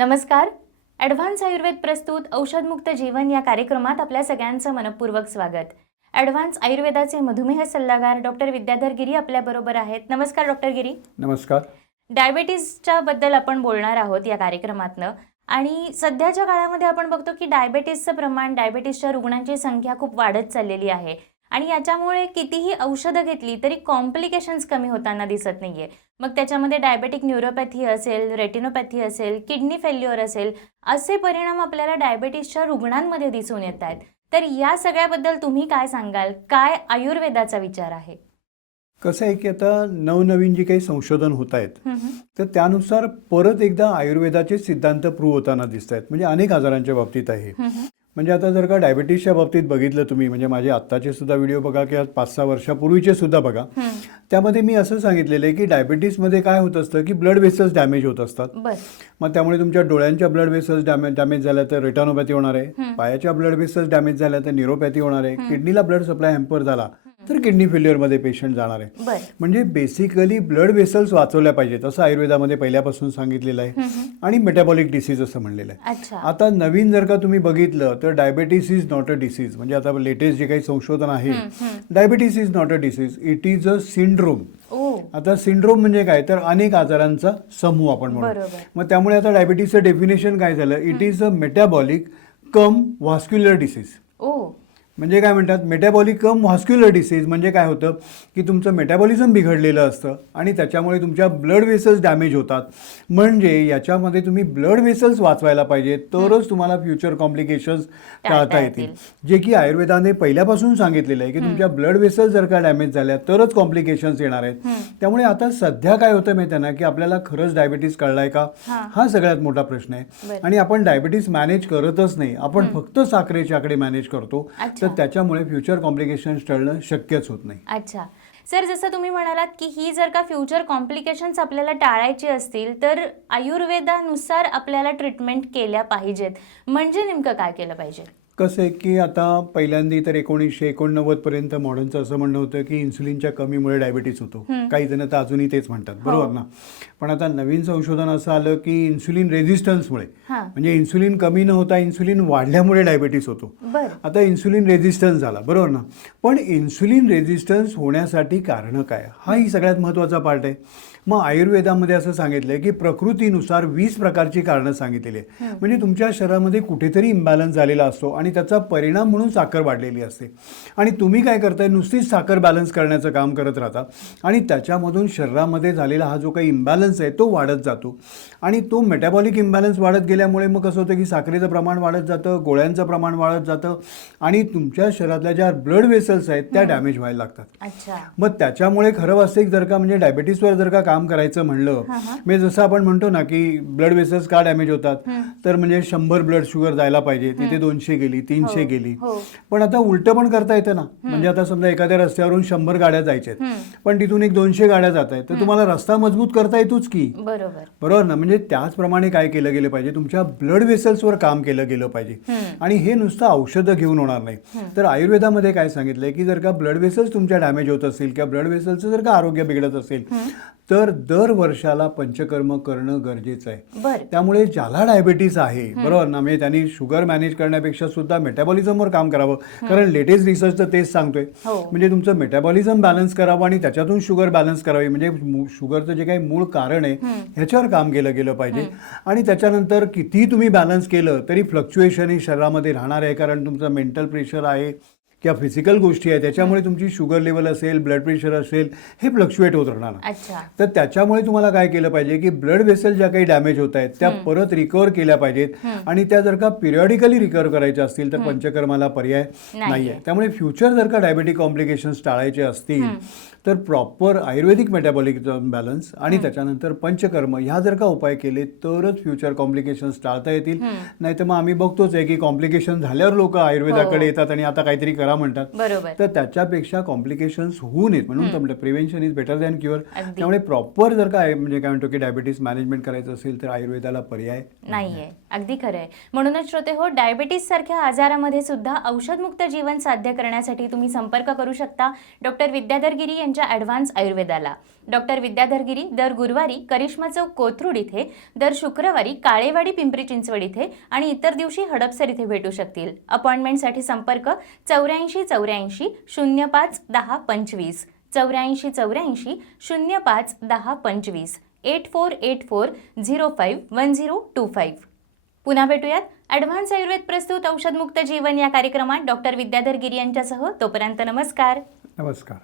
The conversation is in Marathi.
नमस्कार. ॲडव्हान्स आयुर्वेद प्रस्तुत औषधमुक्त जीवन या कार्यक्रमात आपल्या सगळ्यांचं मनपूर्वक स्वागत. ॲडव्हान्स आयुर्वेदाचे मधुमेह सल्लागार डॉक्टर विद्याधर गिरी आपल्याबरोबर आहेत. नमस्कार डॉक्टर गिरी. नमस्कार. डायबेटीसच्या बद्दल आपण बोलणार आहोत या कार्यक्रमातनं. आणि सध्याच्या काळामध्ये आपण बघतो की डायबेटीसचं प्रमाण डायबेटीसच्या रुग्णांची संख्या खूप वाढत चाललेली आहे. आणि याच्यामुळे कितीही औषधं घेतली तरी कॉम्प्लिकेशन्स कमी होताना दिसत नाहीये. मग त्याच्यामध्ये डायबेटिक न्यूरोपॅथी असेल रेटिनोपॅथी असेल किडनी फेल्युअर असेल असे परिणाम आपल्याला डायबेटीसच्या रुग्णांमध्ये दिसून येत आहेत. तर या सगळ्याबद्दल तुम्ही काय सांगाल? काय आयुर्वेदाचा विचार आहे? कसं आहे की आता नवनवीन जी काही संशोधन होत आहेत. तर त्यानुसार परत एकदा आयुर्वेदाचे सिद्धांत प्रूव्ह होताना दिसत आहेत. म्हणजे अनेक आजारांच्या बाबतीत आहे. म्हणजे आता जर का डायबिटीसच्या बाबतीत बघितलं तुम्ही म्हणजे माझे आत्ताचे सुद्धा व्हिडिओ बघा किंवा पाच सहा वर्षापूर्वीचे सुद्धा बघा. त्यामध्ये मी असं सांगितलेलं आहे की डायबिटीसमध्ये काय होत असतं की ब्लड वेसल्स डॅमेज होत असतात. मग त्यामुळे तुमच्या डोळ्यांच्या ब्लड वेसल्स डॅमेज डॅमेज झाल्या तर रेटानोपॅथी होणार आहे. पायाच्या ब्लड वेसल्स डॅमेज झाल्या तर न्यूरोपॅथी होणार आहे. किडनीला ब्लड सप्लाय हॅम्पर झाला तर किडनी फेल्युअरमध्ये पेशंट जाणार आहे. म्हणजे बेसिकली ब्लड वेसल्स वाचवल्या पाहिजेत असं आयुर्वेदामध्ये पहिल्यापासून सांगितलेलं आहे. आणि मेटाबॉलिक डिसीज असं म्हणलेलं आहे. आता नवीन जर का तुम्ही बघितलं तर diabetes is not a disease म्हणजे आता लेटेस्ट जे काही संशोधन आहे diabetes is not a disease it is a syndrome आता सिंड्रोम म्हणजे काय? तर अनेक आजारांचा समूह आपण म्हणू. बरोबर. मग त्यामुळे आता डायबिटीसचं डेफिनेशन काय झालं? It is a metabolic cum vascular disease म्हणजे काय म्हणतात मेटाबॉलिक कम व्हास्क्युलर डिसीज म्हणजे काय होतं की तुमचं मेटाबॉलिझम बिघडलेलं असतं आणि त्याच्यामुळे तुमच्या ब्लड वेसल्स डॅमेज होतात. म्हणजे याच्यामध्ये तुम्ही ब्लड वेसल्स वाचवायला पाहिजे तरच तुम्हाला फ्युचर कॉम्प्लिकेशन्स टाळता येतील. जे की आयुर्वेदाने पहिल्यापासून सांगितलेलं आहे की तुमच्या ब्लड वेसल्स जर का डॅमेज झाल्या तरच कॉम्प्लिकेशन्स येणार आहेत. त्यामुळे आता सध्या काय होतं माहिती ना की आपल्याला खरंच डायबिटीस कळलाय का? हा. सगळ्यात मोठा प्रश्न आहे. आणि आपण डायबिटीस मॅनेज करतच नाही. आपण फक्त साखरेच्या आकडे मॅनेज करतो. अच्छा. तर त्याच्यामुळे फ्युचर कॉम्प्लिकेशन्स टळणं शक्यच होत नाही. अच्छा. सर जसं तुम्ही म्हणालात की ही जर का फ्युचर कॉम्प्लिकेशन्स आपल्याला टाळायची असतील तर आयुर्वेदानुसार आपल्याला ट्रीटमेंट केल्या पाहिजेत. म्हणजे नेमकं काय केलं पाहिजे? कसं आहे की आता पहिल्यांदा तर एकोणीसशे एकोणनव्वद पर्यंत मॉडर्नचं असं म्हणणं होतं की इन्सुलिनच्या कमीमुळे डायबिटीस होतो. काही जण तर अजूनही तेच म्हणतात. बरोबर ना? पण आता नवीन संशोधन असं आलं की इन्सुलिन रेझिस्टन्समुळे हां. म्हणजे इन्सुलिन कमी न होता इन्सुलिन वाढल्यामुळे डायबिटीस होतो. आता इन्सुलिन रेझिस्टन्स झाला. बरोबर ना? पण इन्सुलिन रेझिस्टन्स होण्यासाठी कारणं काय? हा ही सगळ्यात महत्त्वाचा पार्ट आहे. मग आयुर्वेदामध्ये असं सांगितलंय की प्रकृतीनुसार वीस प्रकारची कारणं सांगितलेली आहे म्हणजे तुमच्या शरीरामध्ये कुठेतरी इम्बॅलन्स झालेला असतो आणि त्याचा परिणाम म्हणून साखर वाढलेली असते. आणि तुम्ही काय करताय? नुसतीच साखर बॅलन्स करण्याचं काम करत राहता. आणि त्याच्यामधून शरीरामध्ये झालेला हा जो काही इम्बॅलन्स आहे तो वाढत जातो. आणि तो मेटाबॉलिक इम्बॅलन्स वाढत गेल्यामुळे मग कसं होतं की साखरेचं प्रमाण वाढत जातं गोळ्यांचं प्रमाण वाढत जातं आणि तुमच्या शरीरातल्या ज्या ब्लड वेसल्स आहेत त्या डॅमेज व्हायला लागतात. मग त्याच्यामुळे खरं वास्तविक जर का म्हणजे डायबिटीसवर जर का काम करायचं म्हणलं म्हणजे जसं आपण म्हणतो ना की ब्लड वेसल्स का डॅमेज होतात तर म्हणजे शंभर ब्लड शुगर जायला पाहिजे तिथे दोनशे गेली तीनशे गेली. हो. पण आता उलटं पण करता येतं ना. म्हणजे आता समजा एखाद्या रस्त्यावरून शंभर गाड्या जायच्या पण तिथून एक दोनशे गाड्या जात आहेत तर तुम्हाला रस्ता मजबूत करता येतोच की. बरोबर. बरोबर ना? म्हणजे त्याचप्रमाणे काय केलं गेलं पाहिजे? तुमच्या ब्लड वेसल्सवर काम केलं गेलं पाहिजे. आणि हे नुसतं औषधं घेऊन होणार नाही. तर आयुर्वेदामध्ये काय सांगितलंय की जर का ब्लड वेसल्स तुमच्या डॅमेज होत असेल किंवा ब्लड वेसल्सचं जर का आरोग्य बिघडत असेल तर दर वर्षाला पंचकर्म करणं गरजेचं आहे. त्यामुळे ज्याला डायबिटीस आहे बरोबर ना? म्हणजे त्यांनी शुगर मॅनेज करण्यापेक्षा सुद्धा मेटाबॉलिझमवर काम करावं. कारण लेटेस्ट रिसर्च तर तेच सांगतोय. हो. म्हणजे तुमचं मेटाबॉलिझम बॅलन्स करावं आणि त्याच्यातून शुगर बॅलन्स करावी. म्हणजे शुगरचं जे काही मूळ कारण आहे ह्याच्यावर काम केलं गेलं पाहिजे. आणि त्याच्यानंतर कितीही तुम्ही बॅलन्स केलं तरी फ्लक्च्युएशन ही शरीरामध्ये राहणार आहे. कारण तुमचं मेंटल प्रेशर आहे किंवा फिजिकल गोष्टी आहे त्याच्यामुळे तुमची शुगर लेवल असेल ब्लड प्रेशर असेल हे फ्लक्च्युएट होत राहणार. अच्छा. तर त्याच्यामुळे तुम्हाला काय केलं पाहिजे की ब्लड वेसल ज्या काही डॅमेज होत आहेत त्या परत रिकवर केल्या पाहिजेत. आणि त्या जर का पिरियडिकली रिकवर करायच्या असतील तर पंचकर्माला पर्याय नाहीये. त्यामुळे फ्युचर जर का डायबेटिक कॉम्प्लिकेशन्स टाळायचे असतील तर प्रॉपर आयुर्वेदिक मेटाबॉलिक बॅलन्स आणि त्याच्यानंतर पंचकर्म ह्या जर का उपाय केले तरच फ्युचर कॉम्प्लिकेशन्स टाळता येतील. नाही तर मग आम्ही बघतोच आहे की कॉम्प्लिकेशन झाल्यावर लोक आयुर्वेदाकडे येतात आणि आता काहीतरी करा करा म्हणतात. बरोबर. तर त्याच्यापेक्षा कॉम्प्लिकेशन्स होऊ नयेत म्हणून तर prevention is better than cure. त्यामुळे प्रॉपर जर काय म्हणजे काय म्हणतो की डायबिटीस मॅनेजमेंट करायचं असेल तर आयुर्वेदाला पर्याय नाहीये. अगदी खरं आहे. म्हणूनच श्रोते हो डायबिटीस सारख्या आजारामध्ये सुद्धा औषधमुक्त जीवन साध्य करण्यासाठी तुम्ही संपर्क करू शकता डॉक्टर विद्याधर गिरी यांच्या ॲडव्हान्स आयुर्वेदाला. डॉक्टर विद्याधर गिरी दर गुरुवारी करिश्मा चौक कोथरूड इथे दर शुक्रवारी काळेवाडी पिंपरी चिंचवड इथे आणि इतर दिवशी हडपसर इथे भेटू शकतील. अपॉइंटमेंटसाठी संपर्क चौऱ्याऐंशी चौऱ्याऐंशी शून्य पाच दहा पंचवीस. चौऱ्याऐंशी चौऱ्याऐंशी शून्य पाच दहा पंचवीस. Eight four eight four zero five one zero two five. पुन्हा भेटूयात. ॲडव्हान्स आयुर्वेद प्रस्तुत औषधमुक्त जीवन या कार्यक्रमात डॉक्टर विद्याधर गिरी यांच्यासह तोपर्यंत नमस्कार. नमस्कार.